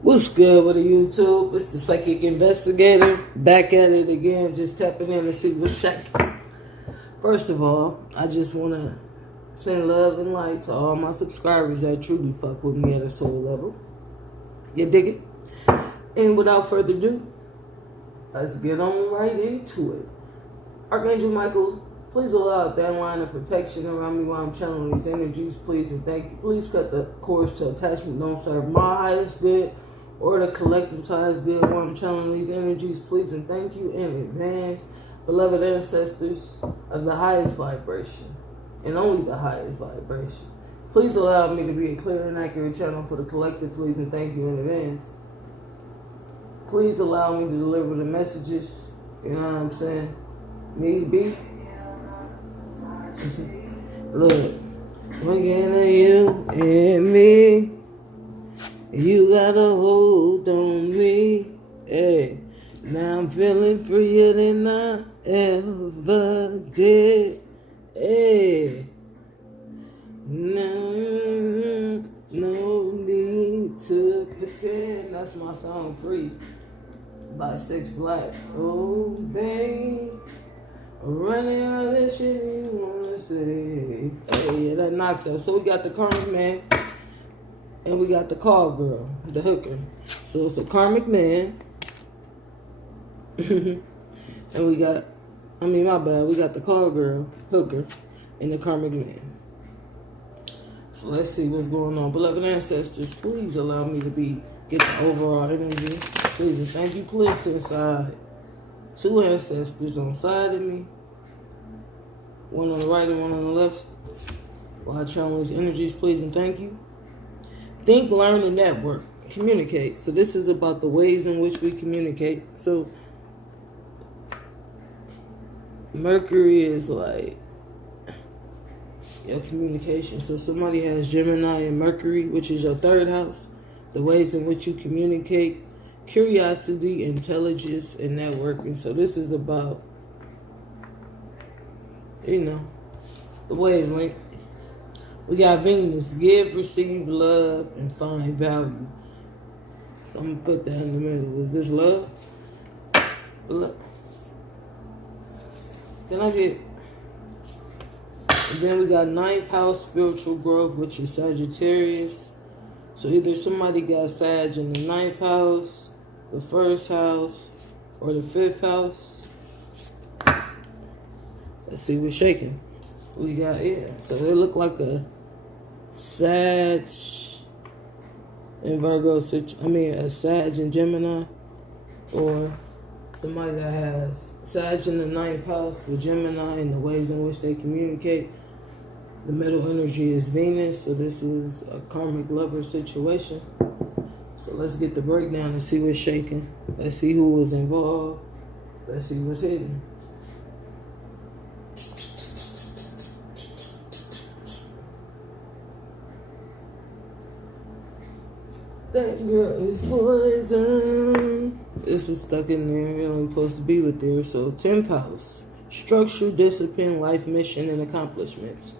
What's good with the YouTube? It's the Psychic Investigator. Back at it again, just tapping in to see what's shaking. First of all, I just want to send love and light to all my subscribers that truly fuck with me at a soul level. You dig it? And without further ado, let's get on right into it. Archangel Michael, please allow that line of protection around me while I'm channeling these energies, please and thank you. Please cut the cords to attachment don't serve my highest good or the collective's highest good while I'm channeling these energies, please and thank you in advance. Beloved ancestors of the highest vibration and only the highest vibration, please allow me to be a clear and accurate channel for the collective, please and thank you in advance. Please allow me to deliver the messages, you know what I'm saying, need be. Look, looking at you and me, you got a hold on me. Hey, now I'm feeling freer than I ever did. Hey, no need to pretend. That's my song, Free, by 6 Black. Oh, babe, running out of that shit you wanna say. Hey, yeah, that knocked up. So we got the karmic man and we got the call girl, the hooker. So it's a karmic man and we got, we got the call girl, hooker, and the karmic man. So let's see what's going on. Beloved ancestors, please allow me to get the overall energy. Please and thank you. Please inside 2 ancestors on side of me, one on the right and one on the left. While I channel these energies, please and thank you. Think, learn, and network. Communicate. So this is about the ways in which we communicate. So Mercury is like your communication. So somebody has Gemini and Mercury, which is your 3rd house. The ways in which you communicate, curiosity, intelligence, and networking. So this is about, the wavelength. We got Venus, give, receive, love, and find value. So I'm going to put that in the middle. Is this love? Then we got 9th house, spiritual growth, which is Sagittarius. So either somebody got Sag in the 9th house, the 1st house, or the 5th house. Let's see what's shaking. We got, so they look like a Sag in Virgo, a Sag in Gemini, or somebody that has Sag in the 9th house with Gemini and the ways in which they communicate. The middle energy is Venus, so this was a karmic lover situation. So let's get the breakdown and see what's shaking. Let's see who was involved. Let's see what's hidden. That girl is poison. This was stuck in there. You're only supposed to be with there. So 10th house. Structure, discipline, life mission, and accomplishments.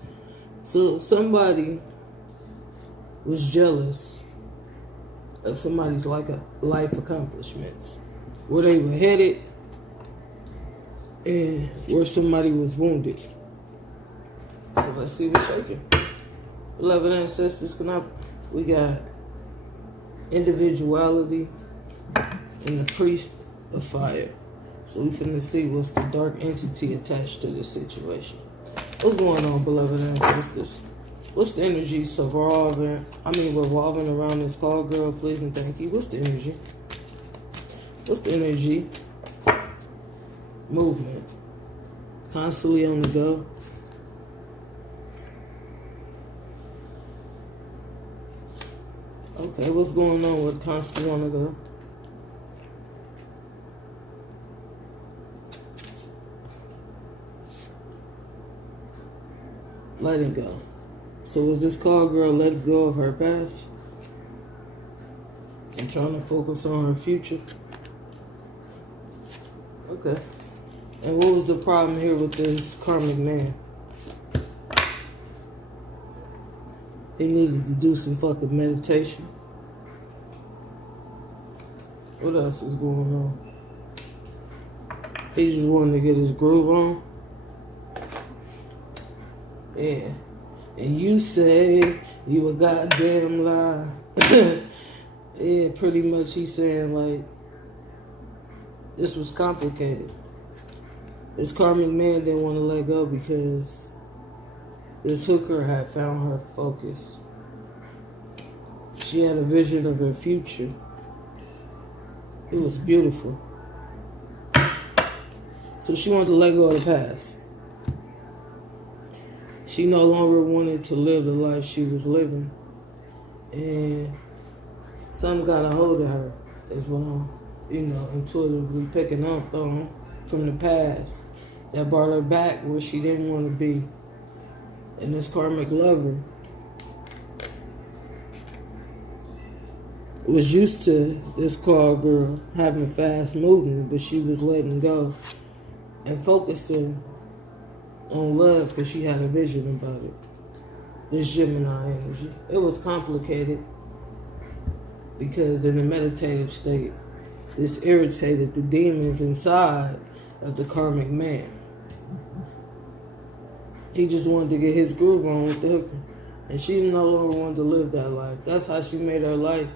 So somebody was jealous of somebody's life accomplishments, where they were headed and where somebody was wounded. So let's see what's shaking. Beloved ancestors, we got individuality and the priest of fire. So we finna see what's the dark entity attached to this situation. What's going on, beloved ancestors? What's the energy revolving around this call girl, please and thank you? What's the energy? What's the energy? Movement. Constantly on the go. Okay, what's going on with constantly on the go? Letting go. So was this call girl letting go of her past and trying to focus on her future? Okay. And what was the problem here with this karmic man? He needed to do some fucking meditation. What else is going on? He just wanted to get his groove on. Yeah. And you say you a goddamn lie. Yeah, pretty much he's saying like this was complicated. This karmic man didn't want to let go because this hooker had found her focus. She had a vision of her future. It was beautiful. So she wanted to let go of the past. She no longer wanted to live the life she was living. And something got a hold of her, is what I'm, intuitively picking up on from the past that brought her back where she didn't want to be. And this karmic lover was used to this call girl having fast movement, but she was letting go and focusing on love because she had a vision about it. This Gemini energy. It was complicated because in the meditative state, this irritated the demons inside of the karmic man. He just wanted to get his groove on with the hooker. And she no longer wanted to live that life. That's how she made her life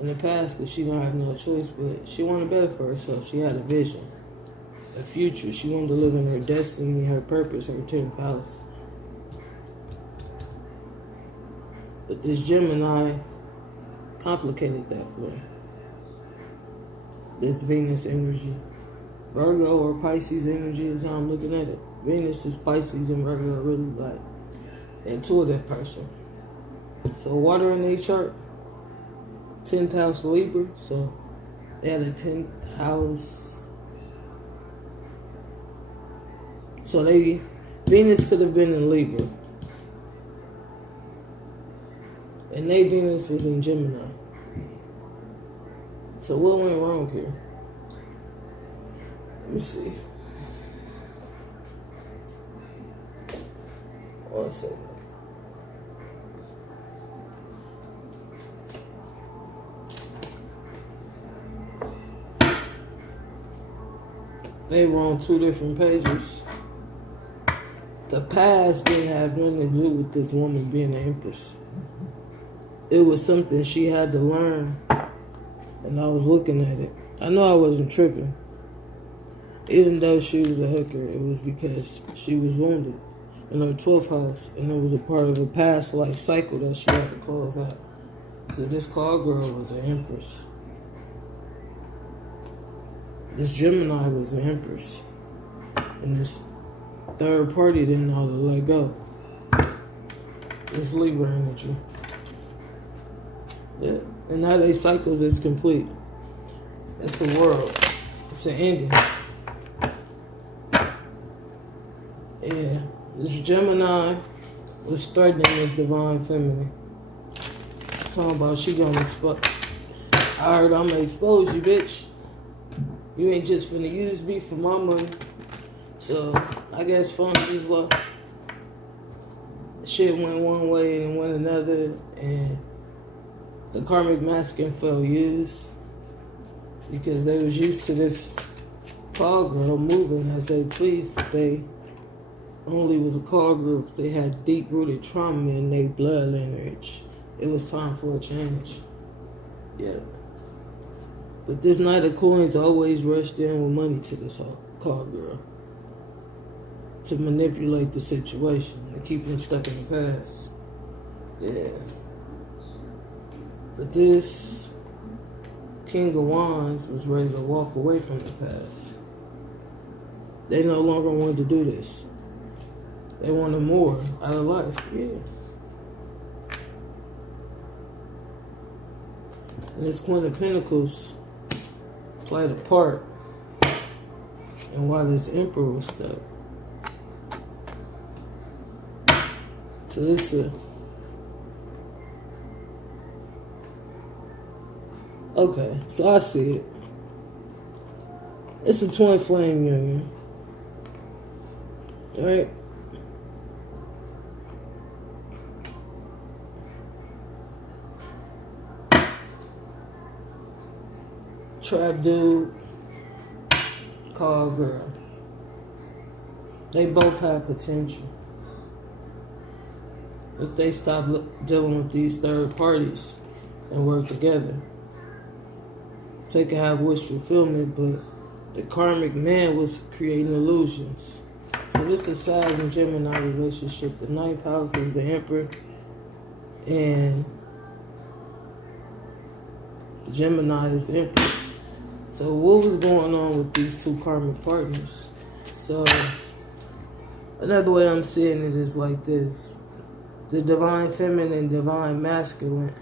in the past, because she didn't have no choice, but she wanted better for herself. She had a vision, a future. She wanted to live in her destiny, her purpose, her 10th house. But this Gemini complicated that for her. This Venus energy. Virgo or Pisces energy is how I'm looking at it. Venus is Pisces and Virgo are really like the intuitive person. So water in their chart, 10th house Libra, so they had a 10th house. So Venus could have been in Libra. And they Venus was in Gemini. So what went wrong here? Let me see. One second. They were on two different pages. The past didn't have nothing to do with this woman being an empress. It was something she had to learn. And I was looking at it. I know I wasn't tripping. Even though she was a hooker, it was because she was wounded in her 12th house. And it was a part of a past life cycle that she had to close out. So this call girl was an empress. This Gemini was an empress. And this third party didn't know how to let go. This Libra energy. Yeah. And now their cycles is complete. That's the world. It's an ending. Yeah. This Gemini was threatening this divine feminine. Talking about she gonna expose. I heard I'm gonna expose you, bitch. You ain't just finna use me for my money. So I guess funds is low. Shit went one way and went another, and the karmic masculine felt used because they was used to this call girl moving as they pleased, but they only was a call girl because they had deep-rooted trauma in their blood lineage. It was time for a change. Yeah. But this Knight of Coins always rushed in with money to this call girl to manipulate the situation and keep them stuck in the past. Yeah. But this King of Wands was ready to walk away from the past. They no longer wanted to do this. They wanted more out of life. Yeah. And this Queen of Pentacles played a part in why this Emperor was stuck. So this is okay, so I see it. It's a twin flame union. Alright? trap dude, call girl. They both have potential. If they stop dealing with these third parties and work together, they can have wish fulfillment, but the karmic man was creating illusions. So this is Sag and Gemini relationship. The ninth house is the Emperor, and the Gemini is the Empress. So what was going on with these two karmic partners? So another way I'm seeing it is like this. The divine feminine and divine masculine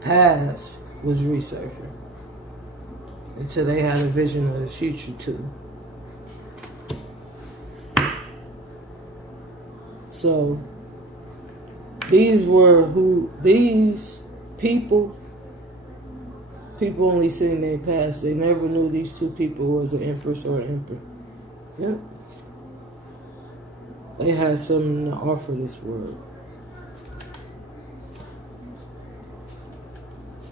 past was resurfacing until they had a vision of the future too. So these people only seen their past. They never knew these two people was an empress or an emperor. Yep. They had something to offer this world.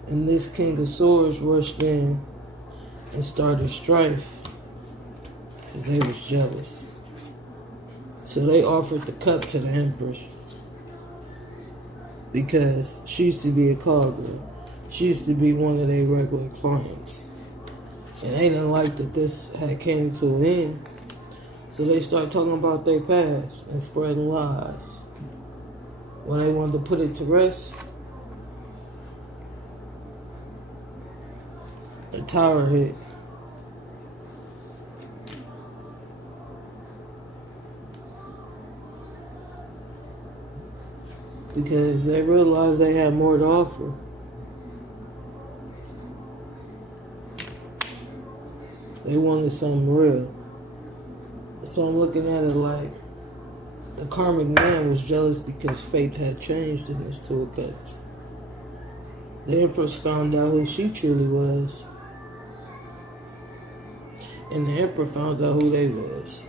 And this King of Swords rushed in and started strife because they was jealous. So they offered the cup to the Empress because she used to be a call girl. She used to be one of their regular clients. And they didn't like that this had came to an end. So they start talking about their past and spreading lies. When they wanted to put it to rest, the tower hit. Because they realized they had more to offer. They wanted something real. So I'm looking at it like the karmic man was jealous because fate had changed in this Two of Cups. The Empress found out who she truly was. And the Emperor found out who they was.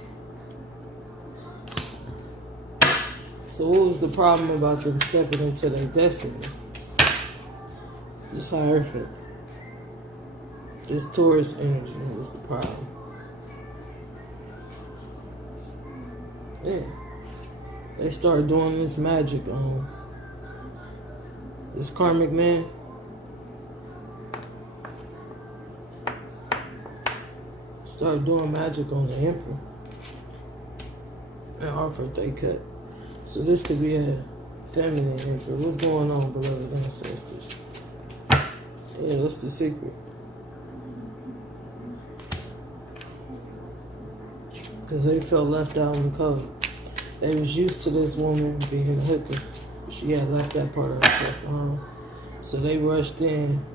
So what was the problem about them stepping into their destiny? Just hierophant. This Taurus energy was the problem. Yeah. They started doing this magic on this karmic man. Started doing magic on the Emperor and offered they cut. So this could be a feminine Emperor. What's going on, beloved ancestors? Yeah, that's the secret. Because they felt left out in the cold. They was used to this woman being a hooker. She had left that part of herself behind. So they rushed in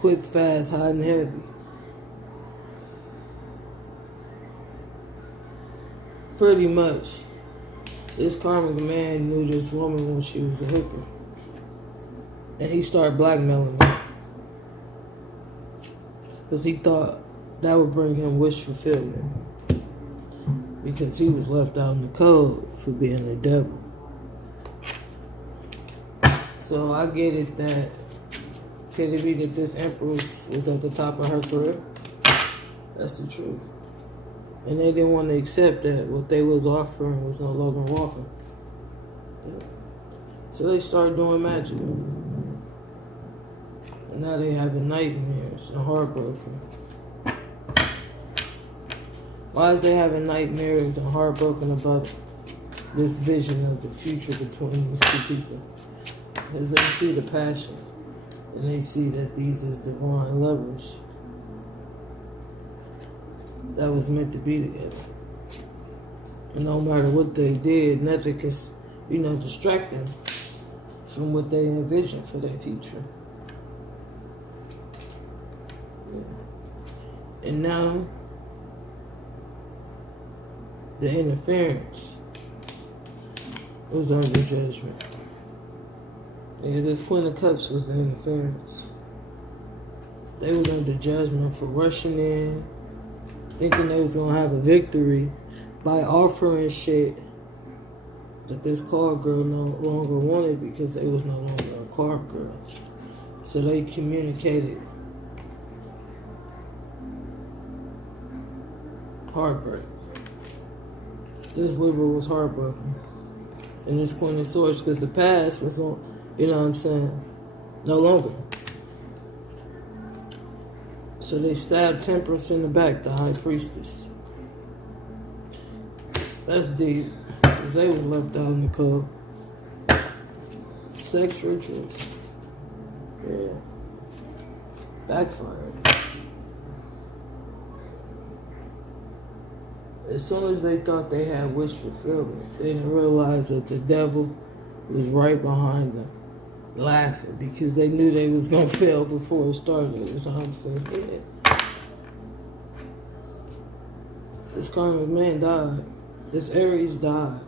quick, fast, hot and heavy. Pretty much, this karmic man knew this woman when she was a hooker. And he started blackmailing her. Because he thought that would bring him wish fulfillment. Because he was left out in the cold for being a devil. So I get it that, could it be that this Empress was at the top of her career? That's the truth. And they didn't want to accept that what they was offering was no longer walking. Yeah. So they started doing magic. And now they having nightmares and heartbroken. Why is they having nightmares and heartbroken about this vision of the future between these two people? Because they see the passion. And they see that these is divine lovers that was meant to be together. And no matter what they did, nothing could, distract them from what they envisioned for their future. Yeah. And now, the interference was under judgment. Yeah, this Queen of Cups was the interference. They was under judgment for rushing in, thinking they was gonna have a victory by offering shit that this card girl no longer wanted because they was no longer a card girl. So they communicated heartbreak. This Libra was heartbroken. And this Queen of Swords, because the past was no, you know what I'm saying, no longer. So they stabbed Temperance in the back, the High Priestess. That's deep, because they was left out in the cold. Sex rituals. Yeah. Backfired. As soon as they thought they had wish fulfillment, they didn't realize that the devil was right behind them, laughing, because they knew they was going to fail before it started. That's what I'm saying. Yeah. This karmic man died. This Aries died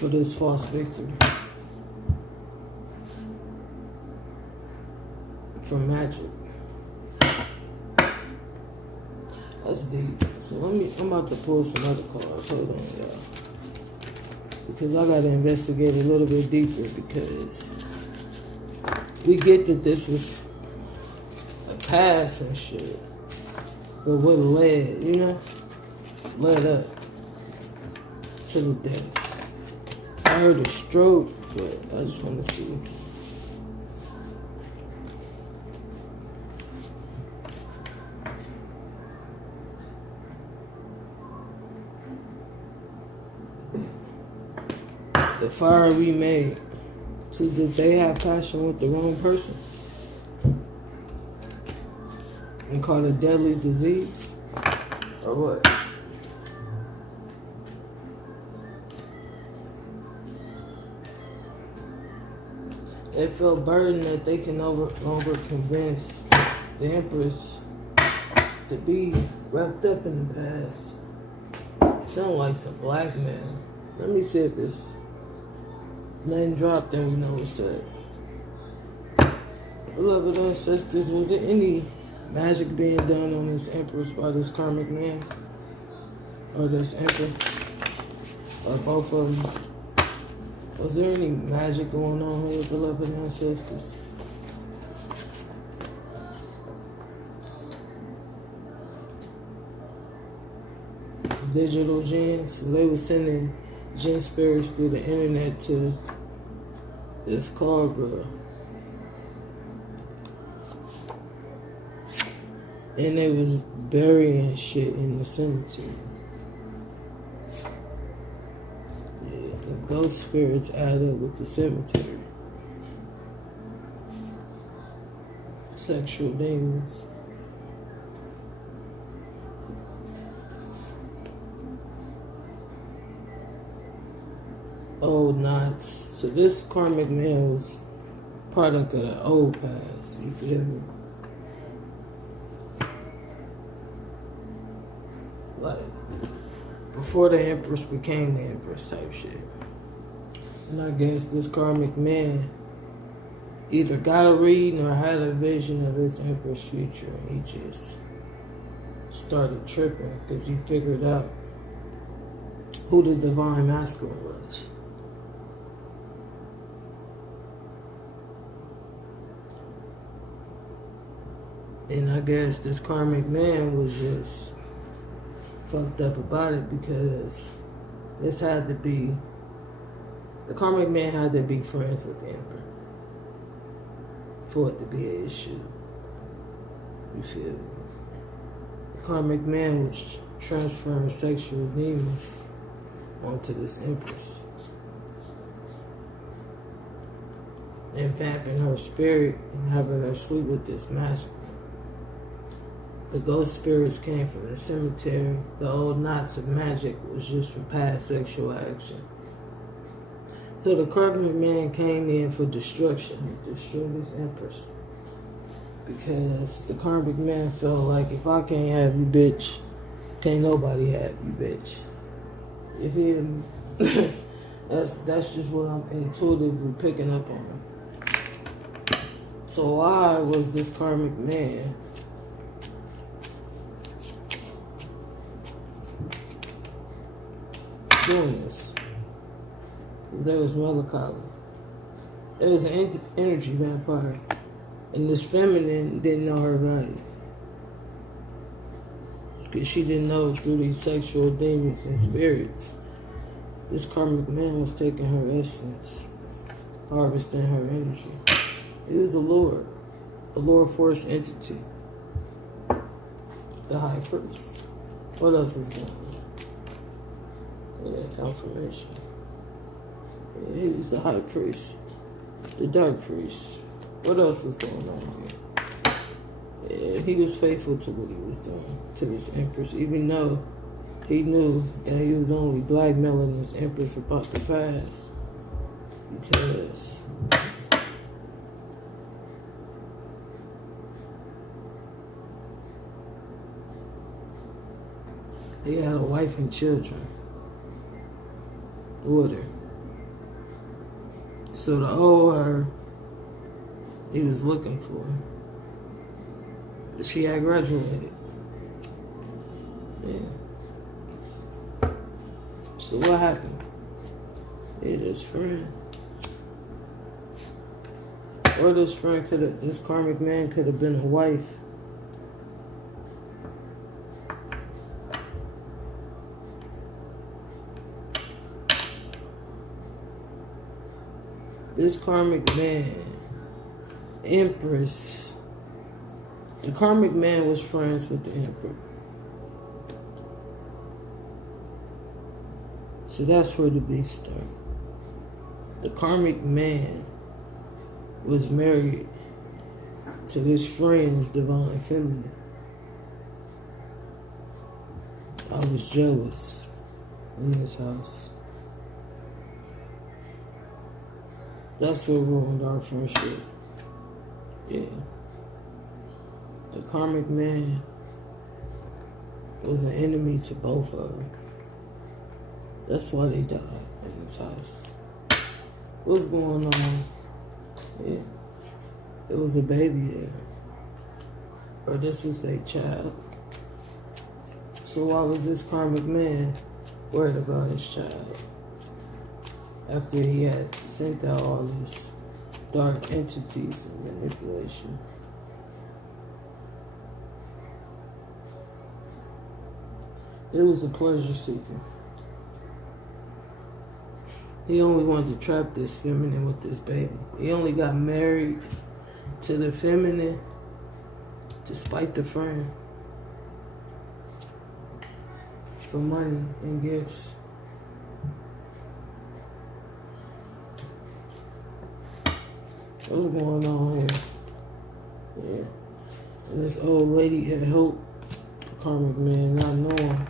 for this false victory. For magic. That's deep. So I'm about to pull some other cards. Hold on, y'all. Because I gotta investigate a little bit deeper, because we get that this was a past and shit. But what led, you know? Led up to the death. I heard a stroke, but I just wanna see. The fire we made. So did they have passion with the wrong person? And call it deadly disease? Or what? They feel burdened that they can no longer convince the Empress to be wrapped up in the past. Sound like some blackmail. Let me see if it's name dropped, then we know what's up. Beloved ancestors, was there any magic being done on this Empress by this karmic man? Or this Emperor? Or both of them? Was there any magic going on here, beloved ancestors? Digital gens, so they were sending gen spirits through the internet to this card girl. And they was burying shit in the cemetery. Yeah, the ghost spirits add up with the cemetery. Sexual demons. Old knots. So this karmic man was product of the old past. You feel me? Like before the Empress became the Empress type shit. And I guess this karmic man either got a reading or had a vision of his Empress future, and he just started tripping because he figured out who the divine masculine was. And I guess this karmic man was just fucked up about it, because this had to be, the karmic man had to be friends with the Emperor for it to be an issue. You feel me? The karmic man was transferring sexual demons onto this Empress and vamping her spirit and having her sleep with this masculine. The ghost spirits came from the cemetery. The old knots of magic was just for past sexual action. So the karmic man came in for destruction. He destroyed this Empress. Because the karmic man felt like, if I can't have you, bitch, can't nobody have you, bitch. You feel me? That's just what I'm intuitively picking up on. So why was this karmic man doing this? There was melancholy. There was an energy vampire. And this feminine didn't know her value. Because she didn't know through these sexual demons and spirits. This karmic man was taking her essence, harvesting her energy. He was a lord, the Lord Force entity, the high priest. What else is going on? Yeah, confirmation. Yeah, he was the high priest, the dark priest. What else was going on here? Yeah, he was faithful to what he was doing, to his empress, even though he knew that he was only blackmailing his empress about the past. Because he had a wife and children with her. So to owe her, he was looking for her. But she had graduated. Yeah. So what happened? Yeah, this friend. Or this karmic man could have been a wife. This karmic man, empress. The karmic man was friends with the emperor. So that's where the beef started. The karmic man was married to his friend's divine feminine. I was jealous in this house. That's what ruined our friendship. Yeah. The karmic man was an enemy to both of them. That's why they died in this house. What's going on? Yeah. It was a baby there. Or this was their child. So why was this karmic man worried about his child? After he had sent out all these dark entities and manipulation. It was a pleasure seeker. He only wanted to trap this feminine with this baby. He only got married to the feminine to spite the friend for money and gifts. What's going on here? Yeah. And this old lady had hope, the karmic man, not knowing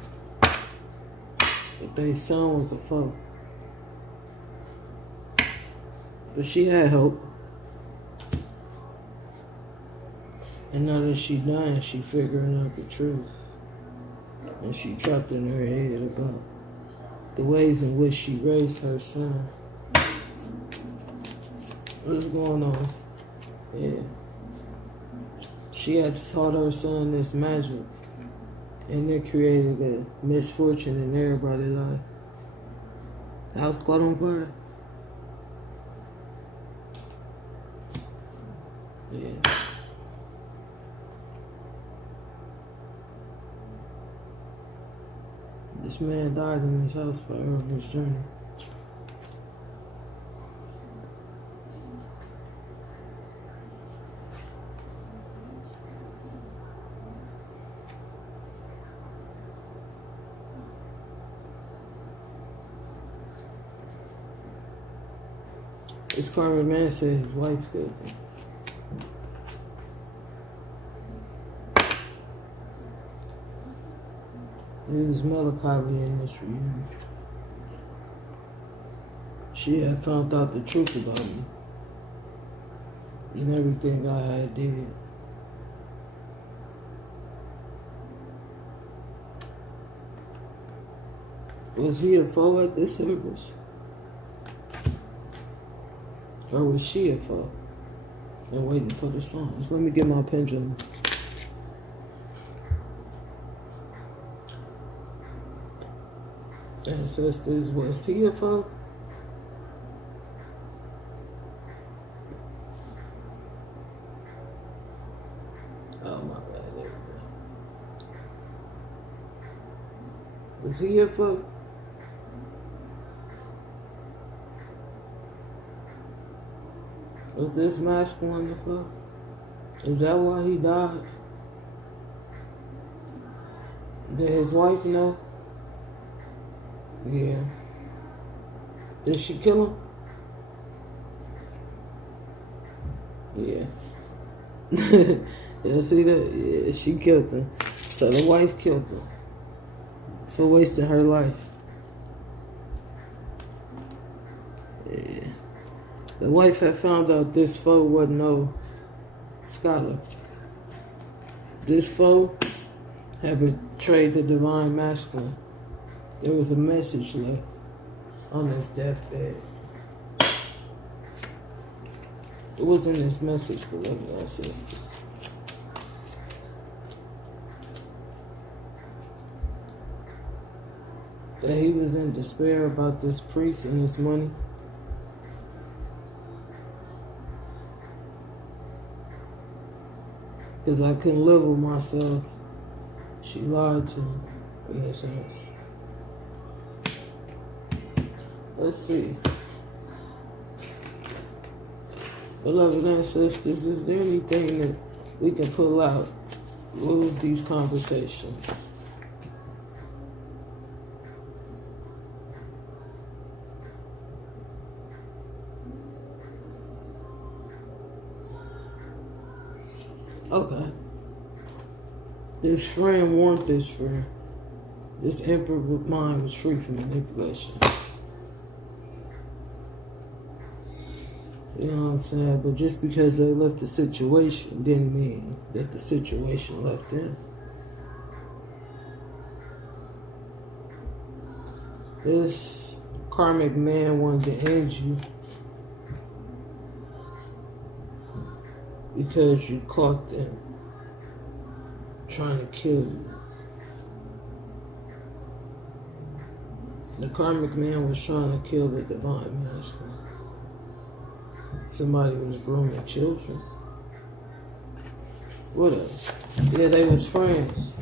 that their son was a foe. But she had hope. And now that she dying, she figuring out the truth. And she trapped in her head about the ways in which she raised her son. What's going on? Yeah. She had taught her son this magic. And it created a misfortune in everybody's life. The house caught on fire. Yeah. This man died in his house forever of his journey. This karmic man said his wife killed him. It was melancholy in this reunion. She had found out the truth about me and everything I had did. Was he a foe at this service? Or was she a foe? And waiting for the songs. Let me get my pendulum. Ancestors, was he a foe? Was he here for? Was this masculine for? Is that why he died? Did his wife know? Yeah. Did she kill him? Yeah. Yeah, see that? Yeah, she killed him. So the wife killed him for wasting her life. Yeah. The wife had found out this foe wasn't no scholar. This foe had betrayed the divine masculine. There was a message left on his deathbed. It wasn't his message for loving ancestors. That he was in despair about this priest and his money. Because I couldn't live with myself. She lied to me in this house. Let's see. Beloved ancestors, is there anything that we can pull out? What was these conversations? Okay. This friend warned this friend. This emperor mind was free from manipulation. You know what I'm saying? But just because they left the situation didn't mean that the situation left them. This karmic man wanted to end you because you caught them trying to kill you. The karmic man was trying to kill the divine masculine. Somebody was grooming children. What else? Yeah, they was friends.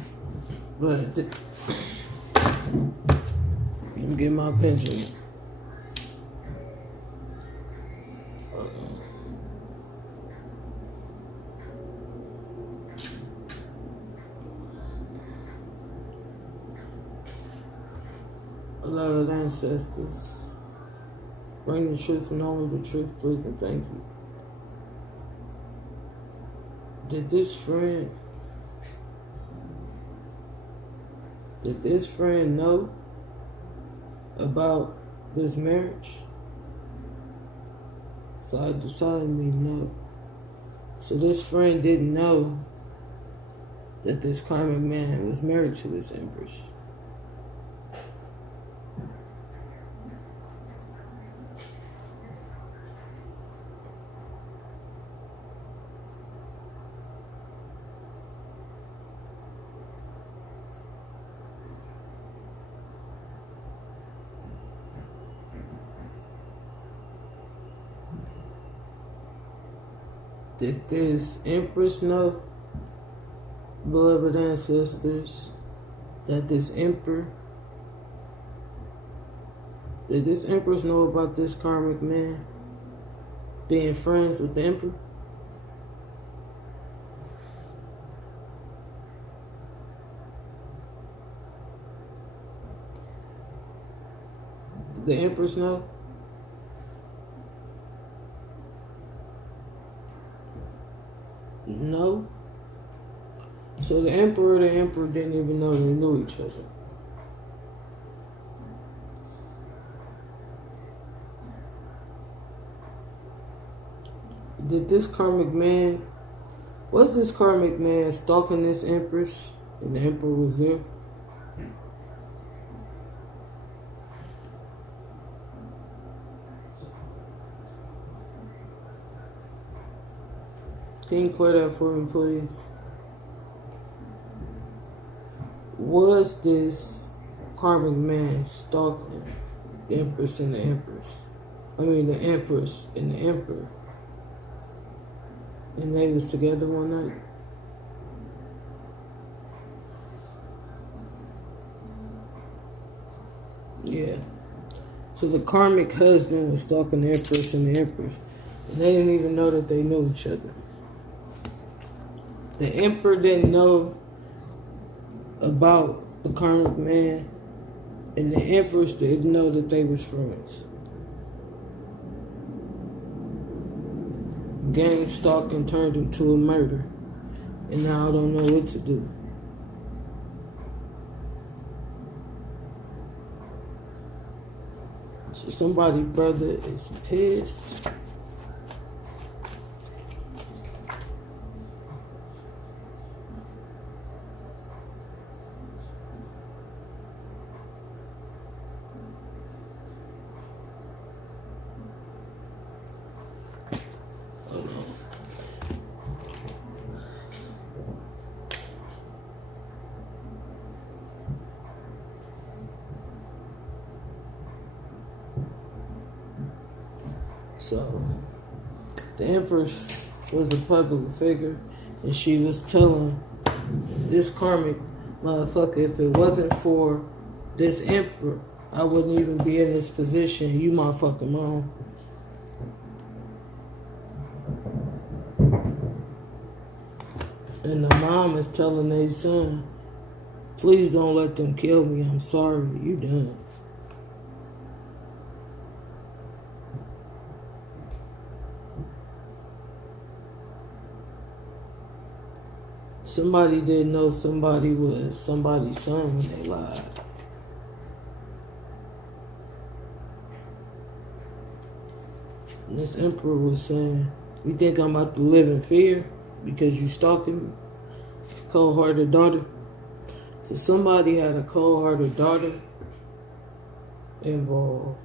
But let me get my pendulum. Beloved ancestors, bring the truth and only the truth, please, and thank you. Did this friend know about this marriage? So I decided no. So this friend didn't know that this karmic man was married to this empress. Did this empress know, beloved ancestors, that this emperor, did this empress know about this karmic man being friends with the emperor? Did the empress know? No. So the emperor didn't even know they knew each other. Did this karmic man, was this karmic man stalking this empress and the emperor was there? Can you clear that for me, please? Was this karmic man stalking the empress and the empress? I mean, the empress and the emperor. And they was together one night? Yeah. So the karmic husband was stalking the Empress and the Empress. And they didn't even know that they knew each other. The Emperor didn't know about the karmic man. And the Empress didn't know that they was friends. Gang stalking turned into a murder. And now I don't know what to do. So somebody's brother is pissed. So, the Empress was a public figure, and she was telling this karmic motherfucker, if it wasn't for this Emperor, I wouldn't even be in this position. You my fucking mom. And the mom is telling their son, please don't let them kill me. I'm sorry. You done. Somebody didn't know somebody was somebody's son when they lied. And this Emperor was saying, you think I'm about to live in fear because you stalking me? Cold-hearted daughter. So somebody had a cold-hearted daughter involved.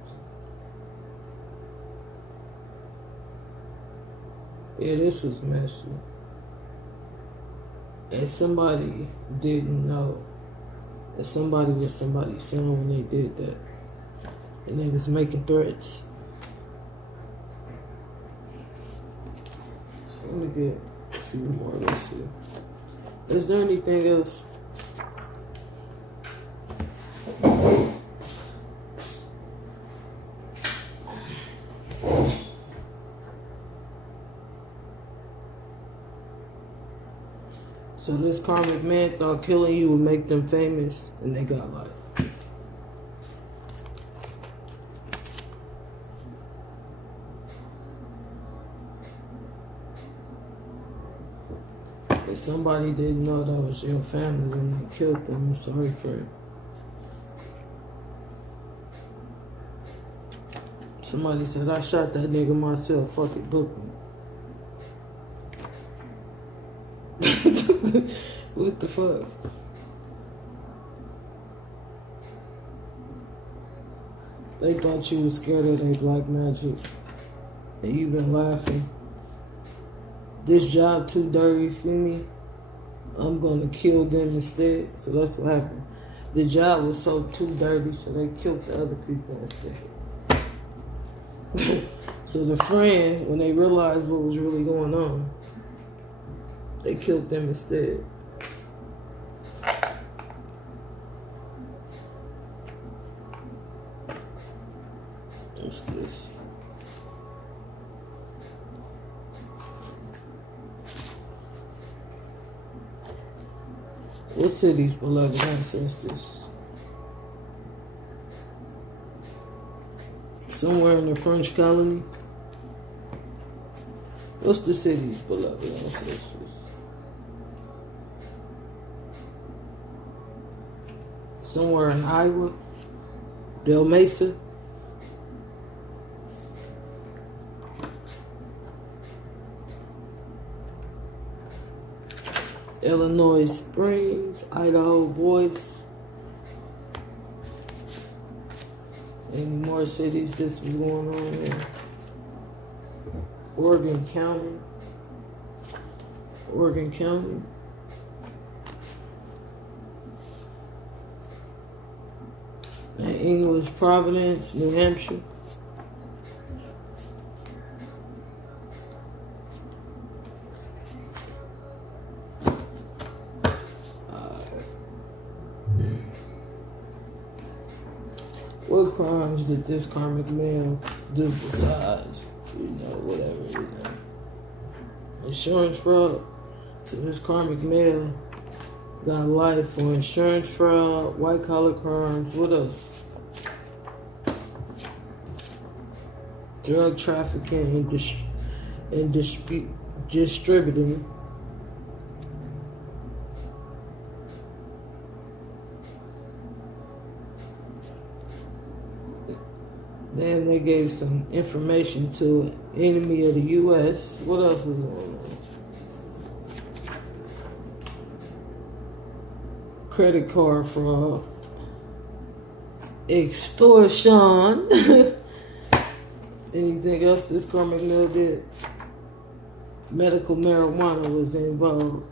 Yeah, this was messy. And somebody didn't know that somebody was somebody's son when they did that. And they was making threats. So let me get a few more. Let's see. Is there anything else? So this karmic man thought killing you would make them famous, and they got life. If somebody didn't know that was your family when they killed them, I'm sorry for it. Somebody said, I shot that nigga myself, fuck it, book me. What the fuck? They thought you was scared of their black magic. And you been laughing. This job too dirty for me. I'm gonna kill them instead. So that's what happened. The job was so too dirty, so they killed the other people instead. So the friend, when they realized what was really going on, they killed them instead. What's this? What city's beloved ancestors? Somewhere in the French colony. What's the city's beloved ancestors? Somewhere in Iowa. Del Mesa. Illinois Springs, Idaho Boise. Any more cities this was going on in? Oregon County. Oregon County. And English Providence, New Hampshire. What crimes did this karmic male do besides, whatever, Insurance fraud. So this karmic male got life for insurance fraud, white collar crimes. What else? Drug trafficking and distributing. Then they gave some information to an enemy of the U.S. What else was going on? Credit card fraud. Extortion. Anything else this karmic male did? Medical marijuana was involved.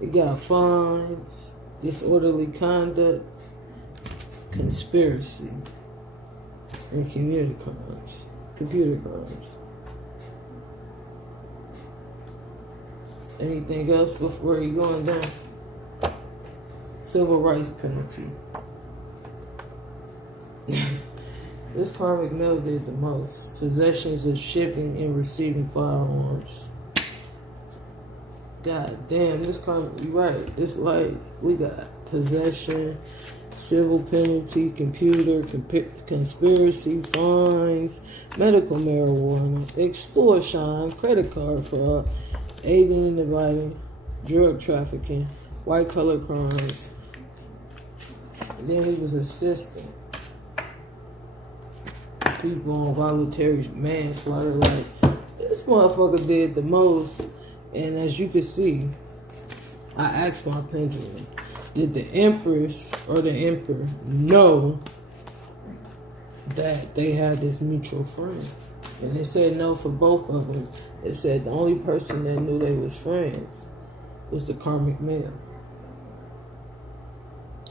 It got fines, disorderly conduct, conspiracy, and computer crimes. Anything else before you going down? Civil rights penalty. This karmic male did the most. Possessions of shipping and receiving firearms. God damn, this karmic, you right. It's like we got possession, civil penalty, conspiracy, fines, medical marijuana, extortion, credit card fraud, aiding and abetting, drug trafficking, white collar crimes. And then he was assisting people on voluntary manslaughter. Like, this motherfucker did the most. And as you can see, I asked my pendulum, did the empress or the emperor know that they had this mutual friend? And they said no for both of them. They said the only person that knew they was friends was the karmic male.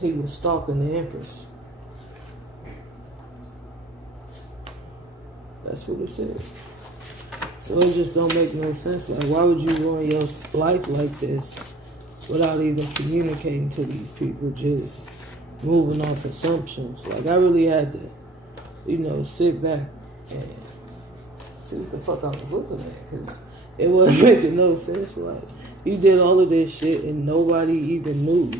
He was stalking the empress. That's what it said. So it just don't make no sense. Like, why would you ruin your life like this without even communicating to these people, just moving off assumptions? Like, I really had to, sit back and see what the fuck I was looking at, because it wasn't making no sense. Like, you did all of this shit and nobody even knew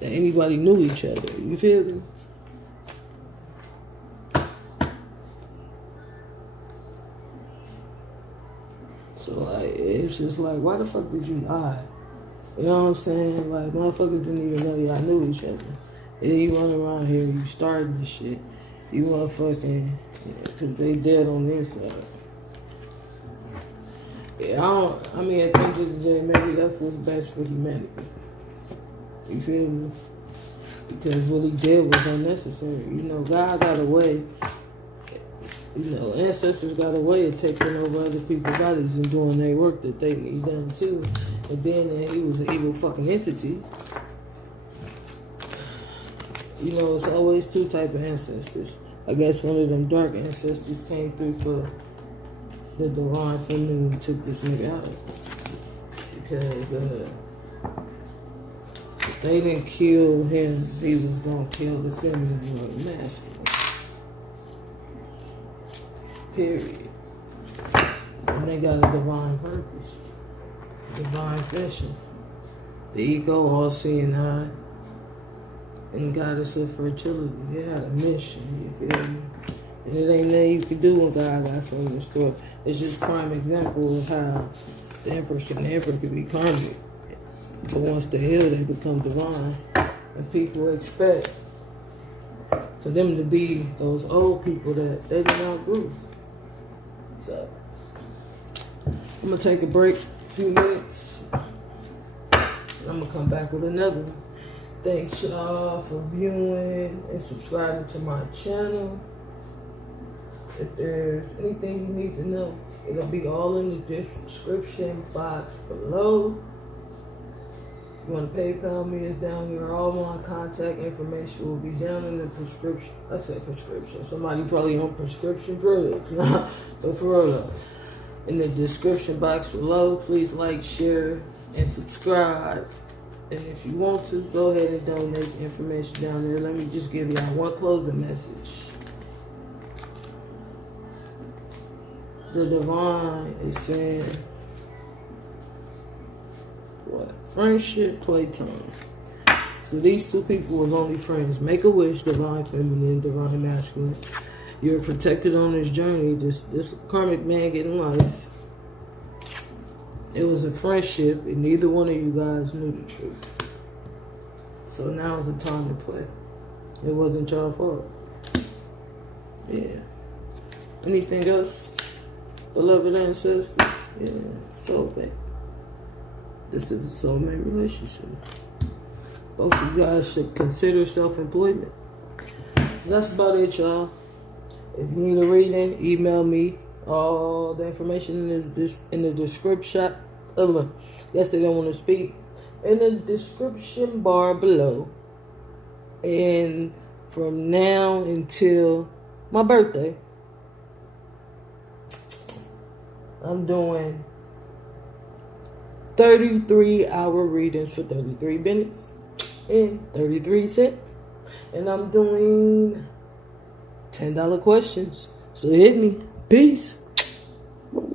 that anybody knew each other. You feel me? So, like, it's just like, why the fuck did you lie? You know what I'm saying? Like, motherfuckers didn't even know y'all knew each other. And then you run around here, you starting this shit. You motherfucking, because they dead on the inside. Yeah, at the end of the day, maybe that's what's best for humanity. You feel me? Because what he did was unnecessary. God got a way. Ancestors got a way of taking over other people's bodies and doing their work that they need done too. And then he was an evil fucking entity. It's always two type of ancestors. I guess one of them dark ancestors came through for the divine feminine and took this nigga out. Because if they didn't kill him, he was gonna kill the feminine or the masculine. Period. And they got a divine purpose, divine mission. The ego, all seeing eye, and goddess of fertility. They had a mission, you feel me? And it ain't nothing you can do when God got something in store. It's just prime example of how the empress and the emperor can be karmic. But once they're healed, they become divine. And people expect for them to be those old people that they did not outgrew. So, I'm going to take a break, a few minutes. And I'm going to come back with another one. Thanks y'all for viewing and subscribing to my channel. If there's anything you need to know, it'll be all in the description box below. If you want to PayPal me, it's down here. All my contact information will be down in the prescription. I said prescription. Somebody probably on prescription drugs. But for real though, in the description box below, please like, share, and subscribe. And if you want to, go ahead and donate the information down there. Let me just give y'all one closing message. The divine is saying, what? Friendship, playtime. So these two people was only friends. Make a wish, divine feminine, divine masculine. You're protected on this journey. This karmic man getting life. It was a friendship, and neither one of you guys knew the truth. So now is the time to play. It wasn't your fault. Yeah. Anything else? Beloved ancestors? Yeah. Soulmate. This is a soulmate relationship. Both of you guys should consider self-employment. So that's about it, y'all. If you need a reading, email me. All the information is in the description. Yes, they don't want to speak. In the description bar below. And from now until my birthday, I'm doing 33-hour readings for 33 minutes and 33 cents. And I'm doing $10 questions. So hit me. Peace.